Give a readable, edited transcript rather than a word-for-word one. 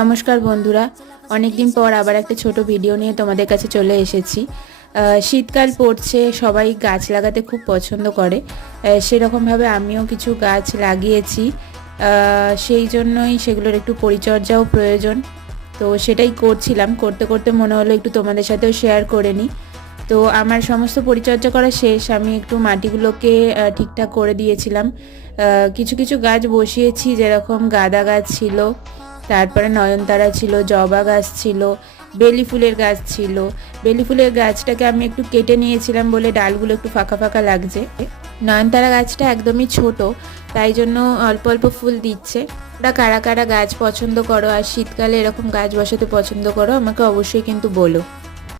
নমস্কার বন্ধুরা, অনেক দিন পর আবার একটা ছোট ভিডিও নিয়ে তোমাদের কাছে চলে এসেছি। শীতকাল পড়ছে, সবাই গাছ লাগাতে খুব পছন্দ করে। সেরকমভাবে আমিও কিছু গাছ লাগিয়েছি। সেই জন্যই সেগুলোর একটু পরিচর্যাও প্রয়োজন। তো সেটাই করছিলাম, করতে করতে মনে হলো একটু তোমাদের সাথেও শেয়ার করে নিই। তো আমার সমস্ত পরিচর্যা করা শেষ, আমি একটু মাটিগুলোকে ঠিকঠাক করে দিয়েছিলাম। কিছু কিছু গাছ বসিয়েছি, যেরকম গাঁদা গাছ ছিল, তারপরে নয়নতারা ছিল, জবা গাছ ছিল, বেলি ফুলের গাছ ছিল। বেলি ফুলের গাছটাকে আমি একটু কেটে নিয়েছিলাম বলে ডালগুলো একটু ফাঁকা ফাঁকা লাগছে। নয়নতারা গাছটা একদমই ছোট, তাই জন্য অল্প অল্প ফুল দিচ্ছে। ওরা কারা কারা গাছ পছন্দ করো আর শীতকালে এরকম গাছ বসাতে পছন্দ করো, আমাকে অবশ্যই কিন্তু বলো।